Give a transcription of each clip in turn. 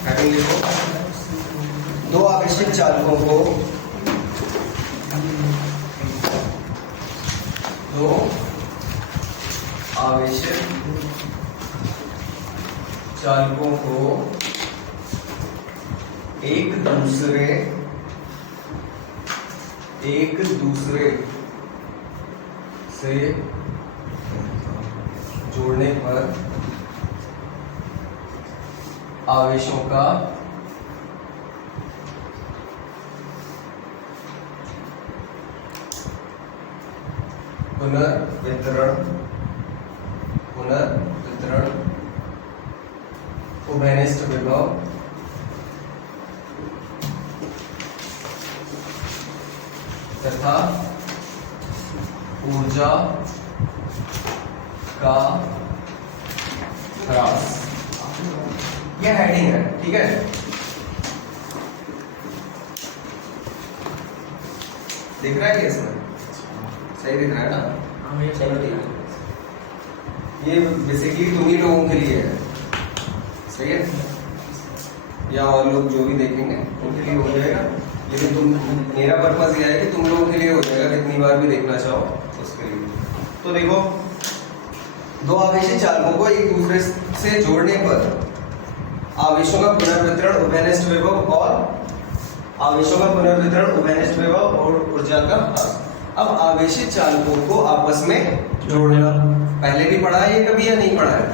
Heading लिखो, दो आवेशित चालकों को दो आवेशित चालकों को एक दूसरे से जोड़ने पर आवेशों का पुनर्वितरण उभयनिष्ठ विभव तथा ऊर्जा का ह्रास, यह हेडिंग है। ठीक है, दिख रहा है क्या इसमें? सही दिख रहा है ना? चलो ठीक है, ये बेसिकली तुम ही लोगों के लिए है, सही है, या और लोग जो भी देखेंगे उनके लिए हो जाएगा, लेकिन मेरा पर्पज यह है कि तुम लोगों के लिए हो जाएगा, कितनी बार भी देखना चाहो उसके लिए। तो देखो, दो आवेशित चालकों को एक दूसरे से जोड़ने पर आवेशों का पुनर्वितरण उभयनिष्ठ विभव और ऊर्जा का ह्रास। अब आवेशित चालकों को आपस में जोड़ना, पहले भी पढ़ा है ये कभी या नहीं पढ़ा है?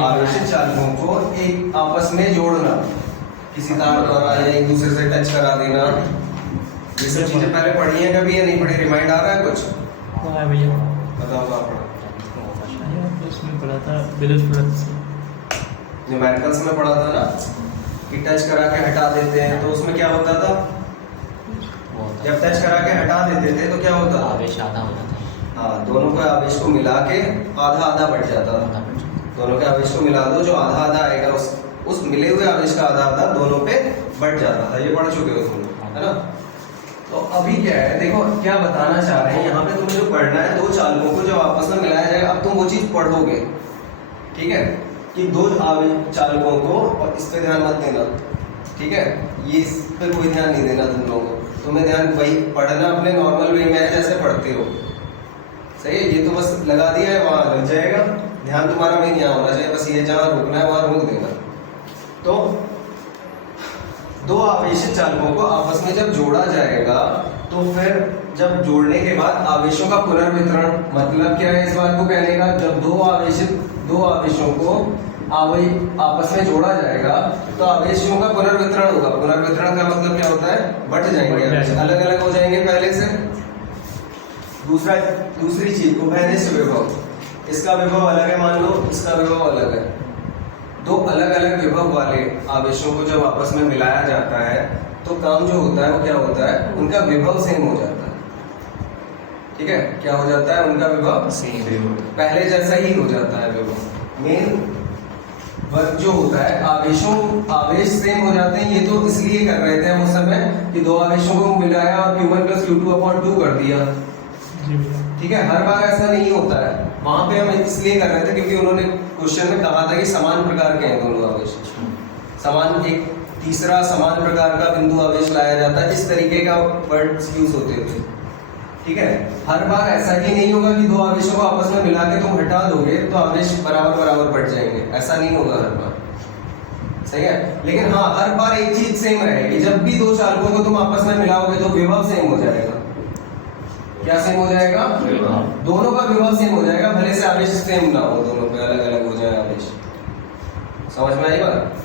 आवेशित चालकों को एक आपस में जोड़ना, किसी तार द्वारा या एक दूसरे से टच करा देना, ये सब चीजें पहले पढ़ी है कभी या नहीं पढ़ी? रिमाइंड आ रहा है कुछ? बताओ आप पढ़ा। उसमें पढ़ा था विद्युत फ्लक्स, न्यूमेरिकल्स में पढ़ा था ना कि टच करा के हटा देते हैं, तो उसमें क्या होता था? जब टच करा के हटा देते थे तो क्या होता था? आवेश आधा हो जाता है। हाँ, दोनों के आवेश को मिला के आधा आधा बढ़ जाता था। दोनों के आवेश को मिला दो, जो आधा आधा आएगा उस मिले हुए आवेश का आधा आधा दोनों पे बढ़ जाता था। ये पढ़ चुके हो तुम, है ना? तो अभी क्या है, देखो क्या बताना चाह रहे हैं यहाँ पे, तुम्हें जो पढ़ना है, दो चालकों को जब आपस में मिलाया जाएगा, अब तुम वो चीज पढ़ोगे, ठीक है, कि दो आवेश चालकों को, और इस पे ध्यान मत देना, ठीक है, ये इस पे कोई ध्यान नहीं देना तुम लोगों को, तुम्हें ध्यान वही पढ़ना अपने नॉर्मल वे में जैसे पढ़ते हो, सही है। ये तो बस लगा दिया है, वहां लग जाएगा, ध्यान तुम्हारा वही यहाँ होना चाहिए, बस ये जहाँ रोकना है वहां रोक देना। तो दो आवेशित चालकों को आपस में जब जोड़ा जाएगा, तो फिर जब जोड़ने के बाद आवेशों का पुनर्वितरण, मतलब क्या है इस बात को कहने का? जब दो आवेशों को आपस में जोड़ा जाएगा तो आवेशों का पुनर्वितरण होगा। पुनर्वितरण का मतलब क्या होता है? बट जाएंगे, अलग अलग हो जाएंगे पहले से। दूसरी चीज, उभयनिष्ठ विभव, इसका विभव अलग है, मान लो इसका विभव अलग है। दो अलग अलग विभव वाले आवेशों को जब आपस में मिलाया जाता है तो काम जो होता है वो क्या होता है? उनका विभव सेम हो जाता है, ठीक है, क्या हो जाता है? उनका विभव सेम, पहले जैसा ही हो जाता है विभव। मेन वर्क जो होता है, आवेश सेम हो जाते हैं। ये तो इसलिए कर रहे थे हम उस समय कि दो आवेशों को मिलाया और Q1 + Q2/2 कर दिया, ठीक है। हर बार ऐसा नहीं होता है, वहां पे हम इसलिए कर रहे थे क्योंकि उन्होंने क्वेश्चन में कहा था कि समान प्रकार के हैं दोनों आवेश, समान, एक तीसरा समान प्रकार का बिंदु आवेश लाया जाता है, इस तरीके का वर्ड्स यूज होते थे, ठीक है। हर बार ऐसा ही नहीं होगा कि दो आवेशों को आपस में मिला के तुम हटा दोगे तो आवेश बराबर बराबर बढ़ जाएंगे, ऐसा नहीं होगा हर बार, सही है। लेकिन हाँ, हर बार एक चीज सेम रहेगी, जब भी दो चालकों को तुम आपस में मिलाओगे तो विभव सेम हो जाएगा। क्या सेम हो जाएगा? दोनों का विभव सेम हो जाएगा, भले से आवेश सेम ना हो, दोनों पे अलग अलग हो जाए आवेश। समझ में आई बात?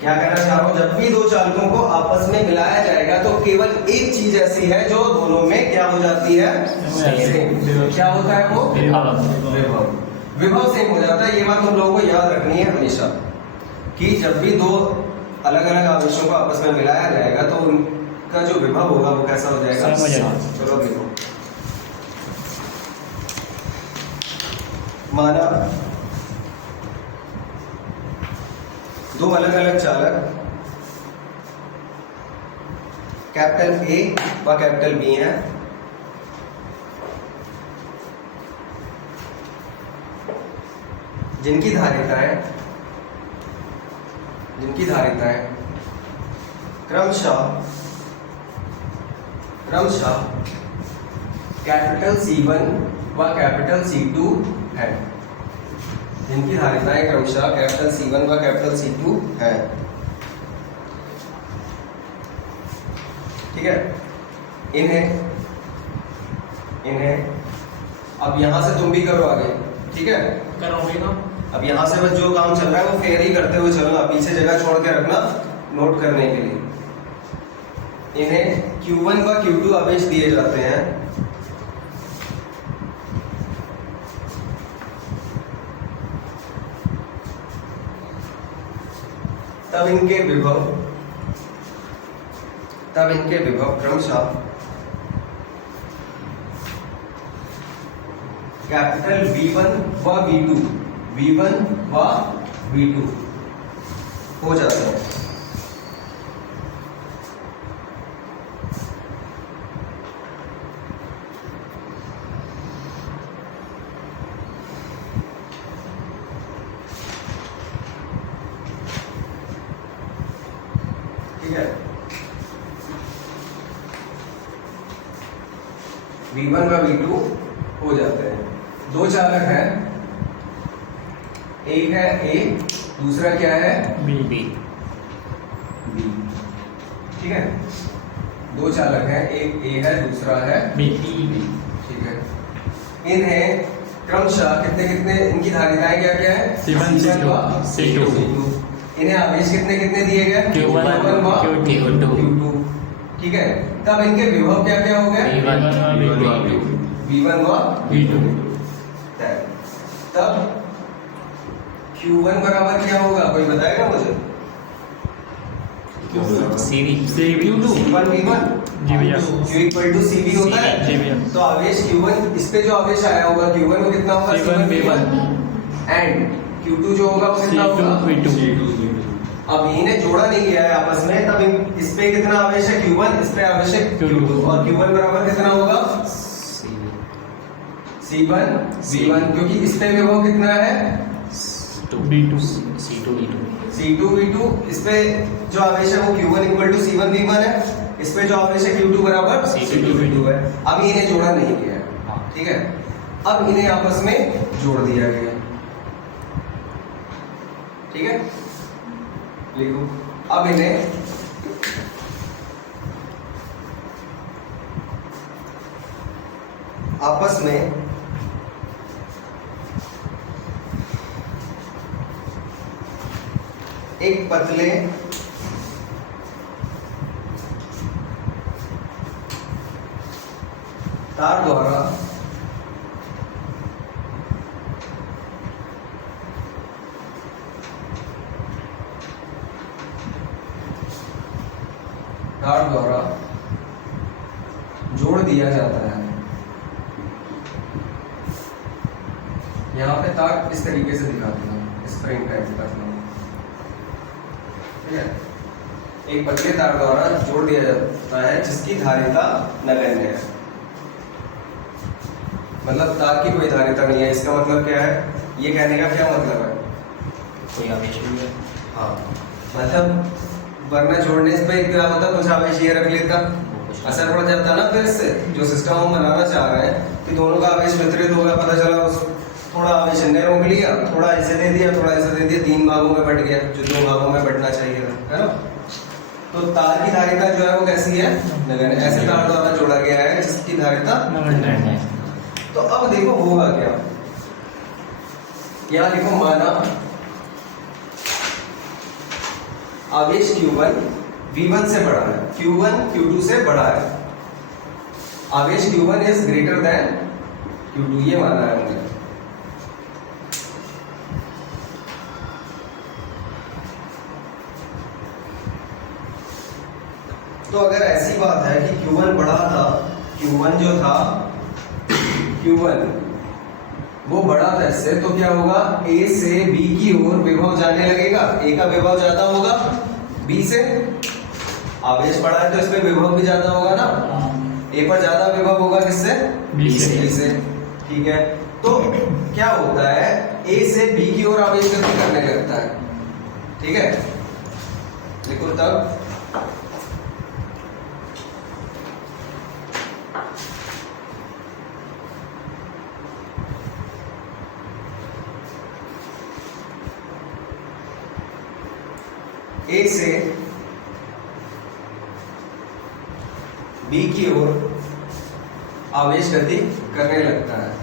क्या कहना चाह रहा हूं? जब भी दो चालकों को आपस में मिलाया जाएगा तो केवल एक चीज ऐसी है जो दोनों में क्या हो जाती है? सेम। क्या होता है वो? विभव। विभव सेम हो जाता है। ये बात तुम लोगों को याद रखनी है हमेशा कि जब भी दो अलग अलग आवेशों को आपस में मिलाया जाएगा तो उनका जो विभव होगा वो कैसा हो जाएगा? चलो देखो, माना दो अलग अलग चालक कैपिटल A व कैपिटल B हैं, जिनकी धारिताएं जिनकी धारिताएं क्रमशः कैपिटल C1 व कैपिटल C2 है, जिनकी धारिताएं क्रमशः कैपिटल C1 व कैपिटल C2 है। ठीक है, इन्हें अब यहां से तुम भी करो आगे। ठीक है, करोगे ना? अब यहां से बस जो काम चल रहा है वो फेयर ही करते हुए चलना, पीछे जगह छोड़ के रखना नोट करने के लिए। इन्हें Q1 व Q2 आवेश दिए जाते हैं, तब इनके विभव क्रमशः कैपिटल V1 व V2 हो जाते हैं। ठीक है, V1 व V2 हो जाते हैं। दो चालक हैं, एक है A, दूसरा क्या है B। B। ठीक है, दो चालक हैं, एक A है दूसरा है B। ठीक है, इन्हें क्रमशः कितने इनकी धारिताएं क्या क्या है C1 व C2। इन्हें आवेश कितने दिए गए Q1 व Q2। ठीक है, तब इनके विभव क्या क्या हो गए V1 व V2। तब Q1 बराबर क्या होगा, कोई बताएगा मुझे? CV2। C1 V1 जी भैया। Q इक्वल टू CV होता है। जी भैया। तो आवेश Q1, इस पे जो आवेश आया होगा Q1 वो कितना होगा C1 V1 एंड Q2 जो होगा वो कितना C2 होगा V2। अब इन्हें जोड़ा नहीं गया है आपस में, तब इस पे कितना आवेश है Q1, इस पे आवेश है Q2 और Q1 बराबर कितना होगा C1 V1, क्योंकि इस पे विभव कितना है B2। C2 V2, इस पे जो आवेश है वो Q1 equal to C1 V1 है, इस पे जो आवेश है Q2 बराबर C2 V2 है। अब इन्हें जोड़ा नहीं गया है। ठीक है, अब इन्हें आपस में जोड़ दिया गया। ठीक है, लिखो अब इन्हें आपस में एक पतले तार द्वारा जोड़ दिया जाता है। यहाँ पे तार इस तरीके से दिखाते हैं, स्प्रिंग टाइप का। ठीक है, एक पतले तार द्वारा जोड़ दिया जाता है जिसकी धारिता नगण्य है, मतलब तार की कोई धारिता नहीं है। इसका मतलब क्या है, ये कहने का क्या मतलब है, कोई आवेश नहीं है। हाँ, मतलब वरना जोड़ने से क्या होता, कुछ आवेश ये रख लेता, असर पड़ जाता ना। फिर इससे जो सिस्टम हम बनाना चाह रहे हैं कि दोनों का आवेश वितरित होगा, पता चला थोड़ा आवेश ने रोक लिया, थोड़ा ऐसे दे दिया, थोड़ा ऐसे दे दिया, 3 भागों में बट गया जो 2 भागों में बटना चाहिए था, है ना। तो तार की धारिता जो है वो कैसी है, नगण्य। ऐसे तार द्वारा जोड़ा गया है जिसकी धारिता नगण्य है। तो अब देखो होगा क्या, यहाँ लिखो माना आवेश Q1 V1 से बड़ा है, Q1 Q2 से बड़ा है, आवेश Q1 is greater than Q2, ये माना है हमने। तो अगर ऐसी बात है कि Q1 बड़ा था, Q1 जो था Q1 वो बड़ा था इससे, तो क्या होगा, A से B की ओर विभव जाने लगेगा। A का विभव ज्यादा होगा B से, आवेश बड़ा है तो इसमें विभव भी ज्यादा होगा ना। A पर ज्यादा विभव होगा किससे, B से। ठीक है, तो क्या होता है, A से B की ओर आवेश गति करने लगता है। ठीक है, देखो तब ए से बी की ओर आवेश गति करने लगता है।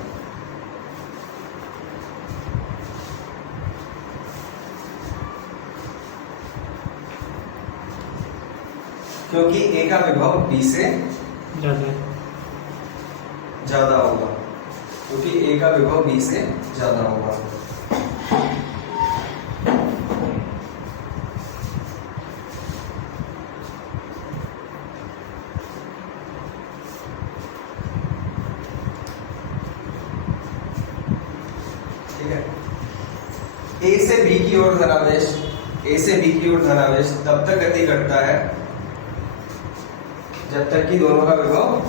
क्योंकि ए का विभव बी से ज़्यादा ज्यादा होगा, क्योंकि ए का विभव बी से ज्यादा होगा। ठीक है। ए से बी की ओर धनावेश, ए से बी की ओर धनावेश तब तक गति करता है जब तक कि दोनों का विभव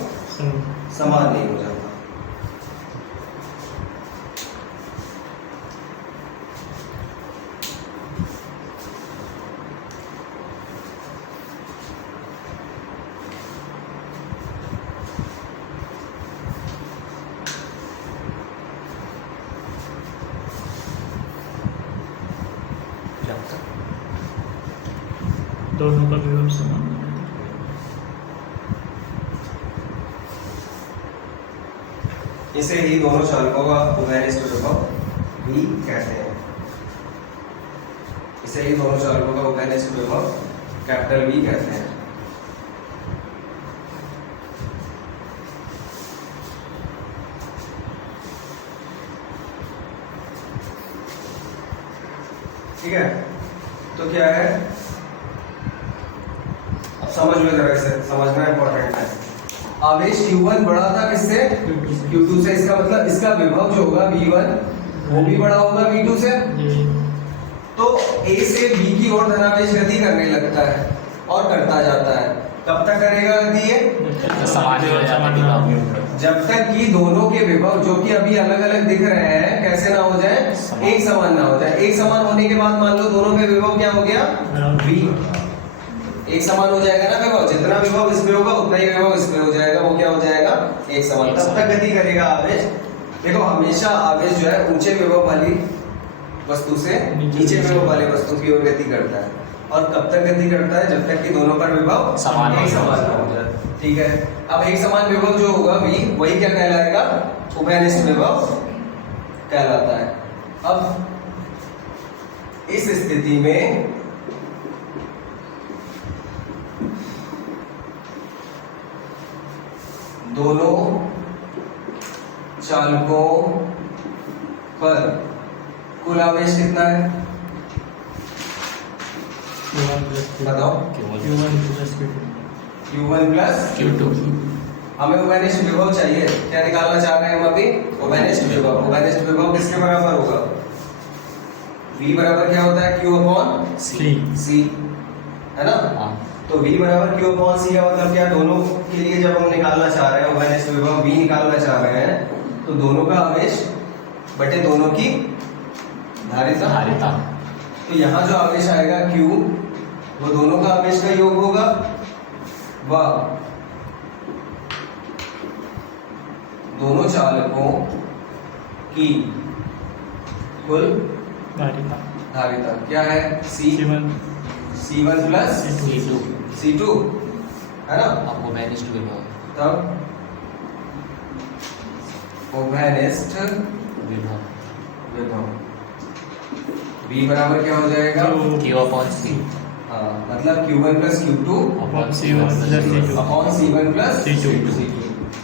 समान नहीं हो जाता। दोनों का विभव समान। इसे ही दोनों चालकों का उभयनिष्ठ विभव भी कहते हैं। इसे ही दोनों चालकों का उभयनिष्ठ विभव कैपिटल वी कहते हैं। ठीक है, तो क्या है, अब समझ लो जरा, इसे समझना इंपॉर्टेंट है। आवेश Q1 बड़ा था किससे? Q2 से। इसका मतलब इसका विभव जो होगा V1 वो भी बड़ा होगा V2 से। तो A से B की ओर धनावेश गति करने लगता है और करता जाता है। कब तक करेगा गति ये? जब तक कि दोनों के विभव जो कि अभी अलग अलग दिख रहे हैं कैसे ना हो जाए, एक समान ना हो जाए। एक समान होने के बाद मान लो दोनों के विभव क्या हो गया? V। एक समान हो जाएगा ना विभव, जितना विभव इसमें होगा उतना ही विभव इसमें हो जाएगा, वो क्या हो जाएगा? एक समान। तब तक गति करेगा आवेश। देखो हमेशा आवेश जो है ऊंचे विभव वाली वस्तु से नीचे विभव वाली वस्तु की ओर गति करता है। और कब तक गति करता है? जब तक कि दोनों पर विभव एक समान ना हो जाए। ठीक है, अब एक समान विभव जो होगा V, वही क्या कहलाएगा? उभयनिष्ठ विभव कहलाता है। अब इस स्थिति में दोनों चालकों पर कुल आवेश कितना है? बताओ। Q1 plus Q2। हमें उभयनिष्ठ विभव चाहिए। क्या निकालना चाह रहे हैं हम अभी? उभयनिष्ठ विभव। उभयनिष्ठ विभव किसके बराबर होगा? V बराबर क्या होता है? Q अपॉन C, है ना? तो V बराबर Q अपॉन C का मतलब क्या? दोनों के लिए जब हम निकालना चाह रहे हैं उभयनिष्ठ विभव V निकालना चाह रहे हैं, तो दोनों का आवेश बटे दोनों की धारिता। तो यहाँ जो आवेश आएगा Q, वो दोनों का आवेश का योग होगा, व दोनों चालकों की कुल धारिता क्या है? C1 प्लस C2, है ना? आपको उभयनिष्ठ विभव तब उभयनिष्ठ विभव V बराबर क्या हो जाएगा? Q upon C। हाँ, मतलब Q1 plus Q2 upon C1 plus C2।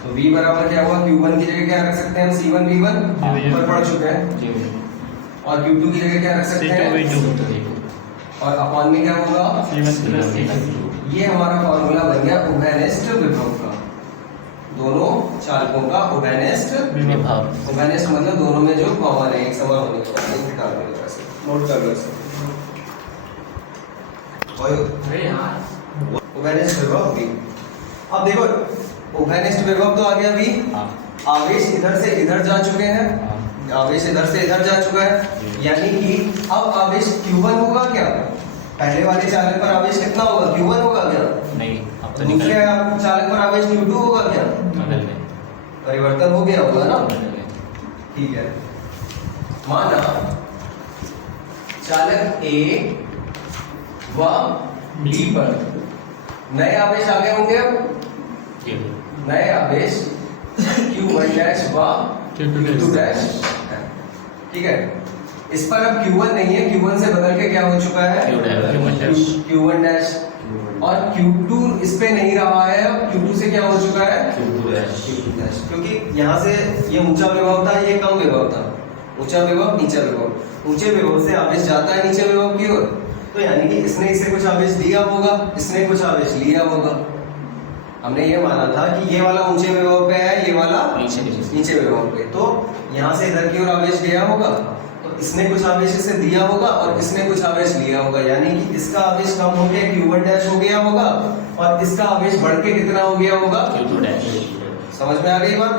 तो V बराबर क्या हुआ? Q1 की जगह क्या रख सकते हैं हम? C1 V1 ऊपर पढ़ चुके हैं। और Q2 की जगह क्या रख सकते हैं? और अपॉन में क्या होगा? ये हमारा फॉर्मूला बन गया उभयनिष्ठ विभव का। दोनों चालकों का उभयनिष्ठ विभव। उभयनिष्ठ मतलब दोनों में जो कॉमन है, एक समान होने के बाद निकाल दो, नोट कर लो इसे। उभयनिष्ठ विभव V। अब देखो उभयनिष्ठ विभव तो आ गया V। आवेश इधर से इधर जा चुके हैं, आवेश इधर से इधर जा चुका है, यानी कि अब आवेश Q1 होगा क्या? पहले वाले चालक पर आवेश कितना होगा, Q1 होगा क्या? नहीं, अब तो दूसरे निकल चालक पर आवेश Q2 होगा क्या? बदल गए। परिवर्तन हो गया होगा ना। बदल गए। ठीक है, माना चालक A व B पर नए आवेश आ गए होंगे। अब ये नए आवेश Q1 डैश व Q2 डैश, ठीक है। इस पर अब Q1 नहीं है, Q1 से बदल के क्या हो चुका है, Q1 डैश, और Q2 इस पे नहीं रहा है, अब Q2 से क्या हो चुका है, Q2 डैश। क्योंकि यहाँ से ये ऊंचा विभव था, ये कम विभव था। ऊंचा विभव नीचा विभव, ऊंचे विभव से आवेश जाता है नीचे विभव की ओर, तो यानी कि इसने इसे कुछ आवेश दिया होगा, इसने कुछ आवेश लिया होगा। हमने ये माना था कि ये वाला ऊंचे विभव पे है, ये वाला नीचे विभव पे, तो यहाँ से इधर की ओर आवेश गया होगा, तो इसने कुछ आवेश इसे दिया होगा और इसने कुछ आवेश लिया होगा, यानी कि इसका आवेश कम हो गया, Q1 डैश हो गया होगा, और इसका आवेश बढ़ के कितना हो गया होगा, Q2 डैश। समझ में आ गई बात।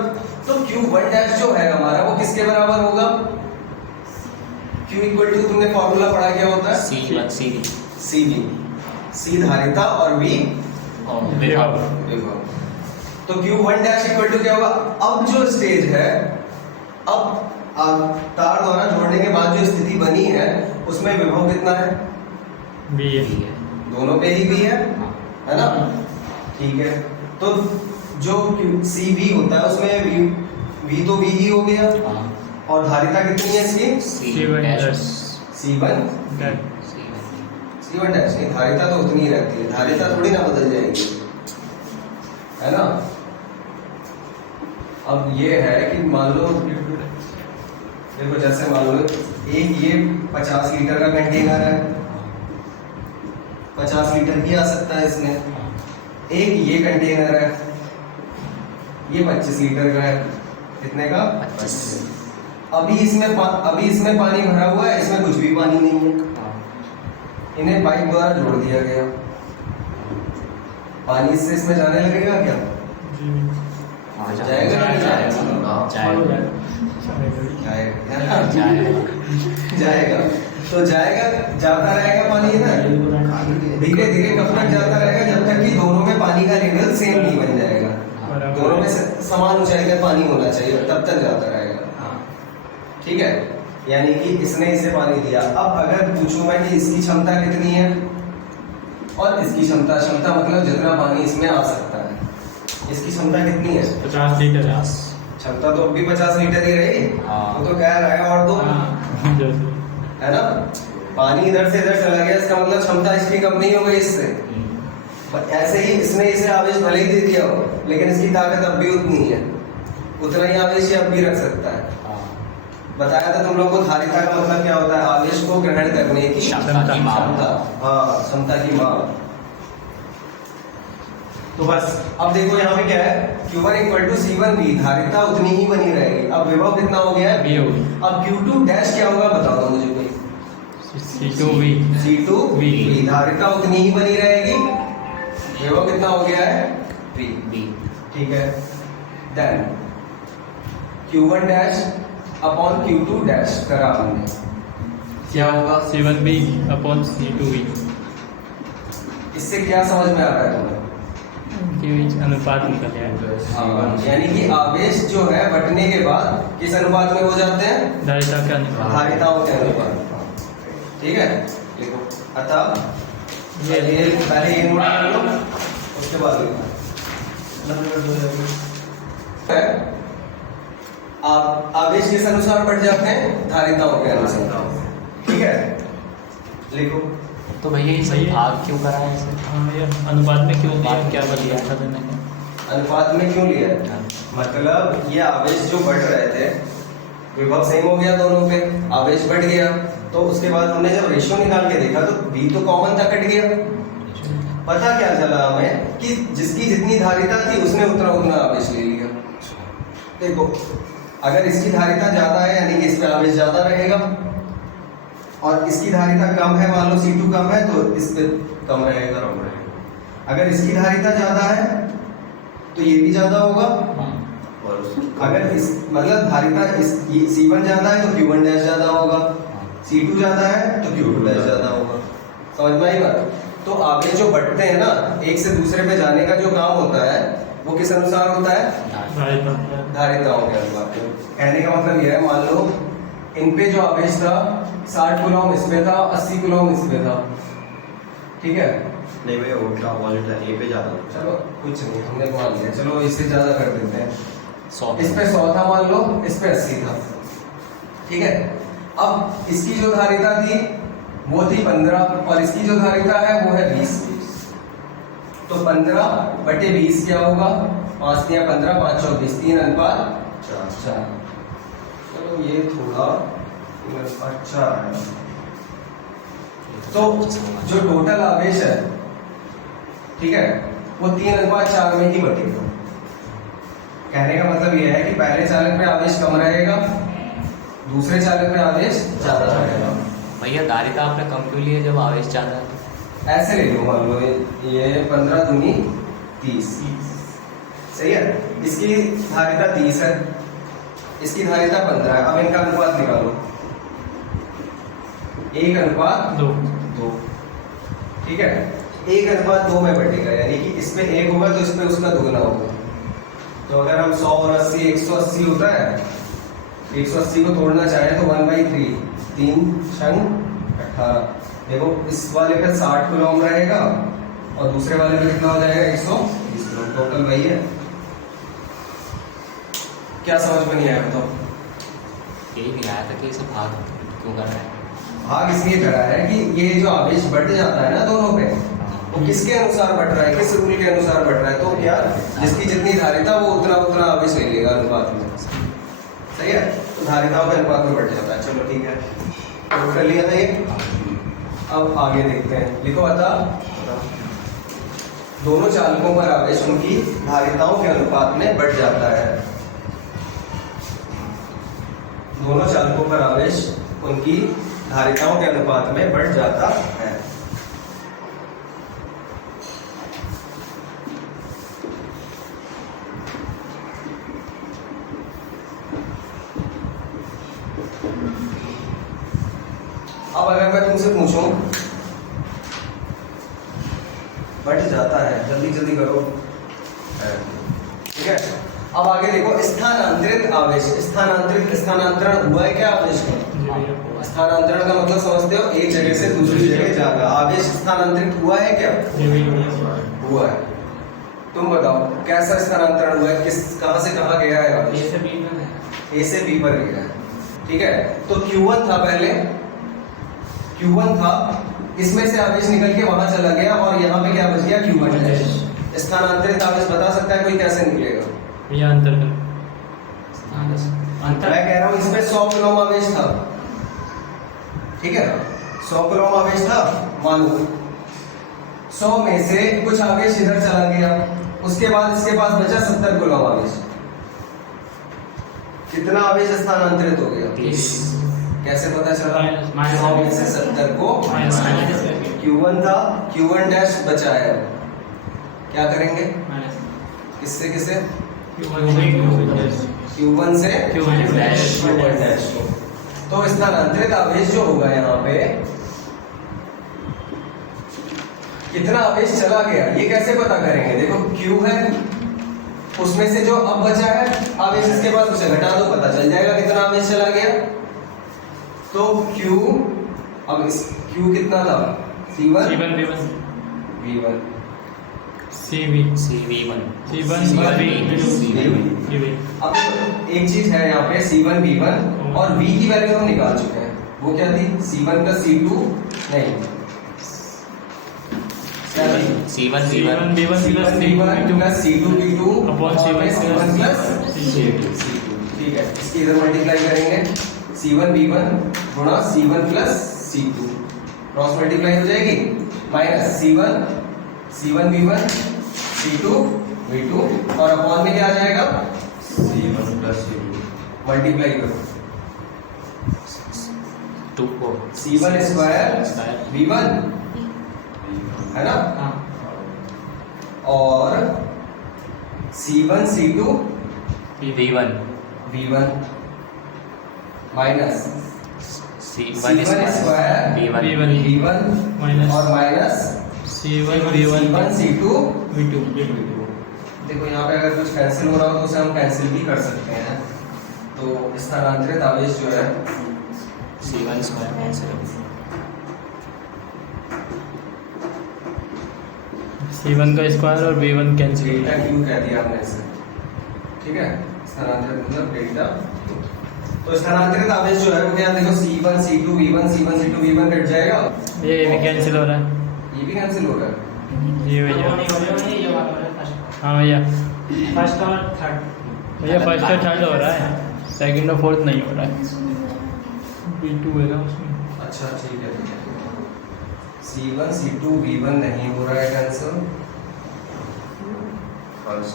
तो Q1 डैश जो है हमारा वो किसके बराबर होगा, Q इक्वल टू, तुमने फॉर्मूला पढ़ा क्या होता है, CV, C धारिता और V विभव। विभव। तो Q1 डैश इक्वल टू क्या होगा, अब जो स्टेज है, अब तार द्वारा जोड़ने के बाद जो स्थिति बनी है उसमें विभव कितना है, बी है, दोनों पे ही भी है ना। ठीक है, तो जो CV होता है उसमें V तो V ही हो गया, और धारिता कितनी है इसकी, C1 डैश, C1 डैश, नहीं धारिता तो उतनी ही रहती है, धारिता थोड़ी ना बदल जाएगी, है ना। अब ये है कि मान लो, देखो जैसे मान लो एक ये 50 लीटर का कंटेनर है, 50 लीटर ही आ सकता है इसमें। एक ये कंटेनर है, ये 25 लीटर का है, कितने का, 25। अभी इसमें पानी भरा हुआ है, इसमें कुछ भी पानी नहीं है, इन्हें पाइप द्वारा जोड़ दिया गया, पानी इससे इसमें जाने लगेगा क्या, जाएगा नहीं जाएगा, तो जाएगा, जाता रहेगा पानी इधर, धीरे धीरे कब तक जाता रहेगा, जब तक कि दोनों में पानी का लेवल सेम नहीं बन जाएगा, दोनों में समान ऊंचाई का पानी होना चाहिए, तब तक जाता रहेगा। ठीक है, यानी कि इसने इसे पानी दिया। अब अगर पूछूं मैं कि इसकी क्षमता कितनी है और इसकी क्षमता मतलब जितना पानी इसमें आ सकता है, इसकी क्षमता कितनी है, 50 लीटर। क्षमता तो अब भी 50 लीटर ही रही, वो तो कह रहा है और दो, है ना। पानी इधर से इधर चला गया, इसका मतलब क्षमता इसकी कम नहीं हो गई इससे। पर ऐसे ही इसने इसे आवेश भले ही दे दिया हो, लेकिन इसकी ताकत अब भी उतनी है, उतना ही आवेश ये अब भी रख सकता है। बताया था तुम लोग को, धारिता का मतलब क्या होता है, आवेश को ग्रहण करने की क्षमता, हाँ, क्षमता की माप। तो बस अब देखो यहाँ पे क्या है, Q1 इक्वल टू C1V, धारिता उतनी ही बनी रहेगी। अब विभव कितना हो गया है, V हो गया। अब Q2 डैश क्या होगा बताओ तो मुझे कोई, C2V, धारिता उतनी ही बनी रहेगी, विभव कितना हो गया है, V। ठीक है, then Q1 dash upon Q2 dash करा हमने, क्या होगा, C1V अपॉन C2V। इससे क्या समझ में आ रहा है तुम्हें, के बीच अनुपात निकल आया, यानी कि आवेश जो है बटने के बाद किस अनुपात में हो जाते हैं, धारिता के अनुपात, धारिताओं के अनुपात। ठीक है, लिखो, अतः ये पहले ये नोट कर लो, उसके बाद लिखो। आवेश किस अनुसार बढ़ जाते हैं, धारिताओं के अनुसार। ठीक है, लिखो। तो भैया ये सही भाग क्यों करा है इसे? हाँ, ये अनुपात में क्यों दिया, क्या बदला था देने का, अनुपात में क्यों लिया, मतलब ये आवेश जो बढ़ रहे थे, विभव सेम हो गया दोनों पे, आवेश बढ़ गया, तो उसके बाद हमने जब रेशियो निकाल के देखा तो V तो कॉमन था, कट गया। पता क्या चला हमें कि जिसकी जितनी धारिता थी उसने उतना आवेश ले लिया। देखो, अगर इसकी धारिता ज्यादा है यानी कि इस पे आवेश ज्यादा रहेगा, और इसकी धारिता कम है, मान लो C2 कम है तो इस पे कम रहेगा। अगर इसकी धारिता ज्यादा है तो ये भी ज्यादा होगा, और अगर इस मतलब धारिता C1 ज्यादा है तो Q1 डैश ज्यादा होगा, C2 ज्यादा है तो Q2 डैश ज्यादा होगा। समझ में आई बात? तो आवेश जो बढ़ते हैं ना, एक से दूसरे पे जाने का जो काम होता है वो किस अनुसार होता है? धारिताओं के अनुसार। कहने का मतलब यह है, मान लो इन पे जो आवेश था 60 कूलम इस पे था, 80 कूलम इस पे था, ठीक है? नहीं भैया उल्टा वॉलेट ए पे ज्यादा। चलो कुछ नहीं, हमने मान लिया, चलो इससे ज्यादा कर देते हैं। 100 इस पे 100 था मान लो, इस पे 80 था, ठीक है? अब इसकी जो धारिता थी वो थी 15 और इसकी जो धारिता है वो है 20। तो 15/20 क्या होगा? 5 या 15, 5 और 20, 3 अनुपात 4। चलो ये थोड़ा अच्छा है। तो जो टोटल आवेश है, ठीक है, वो 3:4 में ही बटेगा। कहने का मतलब यह है कि पहले चालक में आवेश कम रहेगा, दूसरे चालक में आवेश ज्यादा रहेगा। भैया धारिता आपने कम क्यों लिए जब आवेश ज्यादा है? ऐसे ले लो, मान लो ये 15 दूनी 30, सही है? इसकी धारिता 30 है, इसकी धारिता 15 है। अब इनका अनुपात निकालो, 1:2, ठीक है? 1:2 में बटेगा, यानी कि इसमें 1 होगा तो इसमें उसका दुगना होगा। तो अगर हम 100 और 80, 180 होता है, 180 को तोड़ना चाहे तो 1/3, 3 छंग 18। देखो इस वाले पे 60 कूलम रहेगा और दूसरे वाले पे कितना हो जाएगा? 120 कूलम। टोटल वही है। क्या समझ में नहीं आया बताओ? यही नहीं आया था कि इसे भाग क्यों कर रहे हैं? भाग इसलिए करा है कि ये जो आवेश बढ़ जाता है ना दोनों पे, वो किसके अनुसार बढ़ रहा है, किस रूल के अनुसार बढ़ रहा है? तो क्या जिसकी जितनी धारिता वो उतना आवेश ले लेगा अनुपात में, सही है? तो धारिताओं के अनुपात में बढ़ जाता है। चलो ठीक है, तो कर लिया था ये। अब आगे देखते हैं, लिखो बता। दोनों चालकों पर आवेश उनकी धारिताओं के अनुपात में बढ़ जाता है। दोनों चालकों पर आवेश उनकी धारिताओं के अनुपात में बढ़ जाता है। अब अगर मैं तुमसे पूछूं, बढ़ जाता है, जल्दी जल्दी करो, ठीक है? अब आगे देखो, स्थानांतरित आवेश। स्थानांतरण हुआ है क्या आवेश का? स्थानांतरण का मतलब समझते हो? एक जगह से दूसरी जगह जाना। आवेश स्थानांतरित हुआ है क्या? हुआ है। तुम बताओ कैसा स्थानांतरण हुआ है, किस कहां से कहां गया है आवेश? ए से बी पर गया है, ठीक है? तो Q1 था पहले, Q1 था, इसमें से आवेश निकल के वहां चला गया और यहाँ पे क्या बच गया? Q1। स्थानांतरित आवेश बता सकता है कोई कैसे निकलेगा? भैया अंतर कर। मैं कह रहा हूं इसमें 100 कूलम आवेश था, ठीक है? 100 कूलम आवेश था, मानो 100 में से कुछ आवेश इधर चला गया, उसके बाद इसके पास बचा 70 कूलम आवेश। कितना आवेश स्थानांतरित हो गया? 30। कैसे पता चला? माइनस 100 में से 70 को Q1 था, Q1 डैश बचा है। क्या करेंगे? किससे किसे? Q1 से Q1 डैश। तो स्थानांतरित आवेश जो होगा यहाँ पे, कितना आवेश चला गया ये कैसे पता करेंगे? देखो Q है, उसमें से जो अब बचा है आवेश इसके पास, उसे घटा दो, पता चल जाएगा कितना आवेश चला गया। तो Q, अब इस Q कितना था? C1 V1 CV1 अब एक चीज है यहाँ पे, C1 V1 और V की वैल्यू हम निकाल चुके हैं। वो क्या थी? C1 प्लस C2 नहीं, क्या थी? C1 C1 V1 C1 V1 plus C2 V2 upon C1 plus C2। ठीक है, इसकी इधर मल्टीप्लाई करेंगे, C1 V1 गुणा C1 plus C2, cross multiply हो जाएगी, minus C1 V1 C2 V2 और अपॉन में क्या आ जाएगा? C1 प्लस C2 मल्टीप्लाई करो, 2 को C1 स्क्वायर V1 है ना, और C1 C2 V1 V1 minus C1 square B1 B1 minus और minus C1 B1 C2 V2 देखो यहाँ पे अगर कुछ कैंसिल हो रहा हो तो उसे हम कैंसिल भी कर सकते हैं। तो स्थानांतरित आवेश जो है C1 स्क्वायर कैंसिल C1 का स्क्वायर और B1 कैंसिल डेल्टा क्यू कह दिया हमने इसे, ठीक है। स्थानांतरित मतलब डेल्टा। तो स्थानांतरित आवेश जो है वो क्या, देखो C1 C2 V1 C1 C2 V1 cut जाएगा, ये भी कैंसिल हो रहा है, ये भी कैंसिल हो रहा है। ये भैया हाँ भैया फर्स्ट और थर्ड भैया फर्स्ट और थर्ड हो रहा है, सेकंड और फोर्थ नहीं हो रहा है। B2 है ना उसमें। अच्छा ठीक है, C1 C2 V1 नहीं हो रहा है कैंसिल,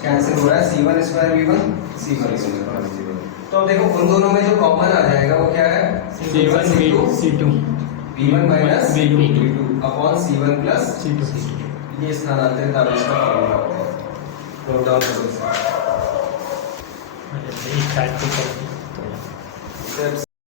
कैंसिल हो रहा है C1 square V1 C1 square. तो अब देखो उन दोनों में जो कॉमन आ जाएगा वो क्या है, C1 C2 V1 minus V2 upon C1 plus C2 ये स्थानांतरित आवेश का फॉर्मूला होता है। नोट डाउन करो स्टार्ट तो कर इसे।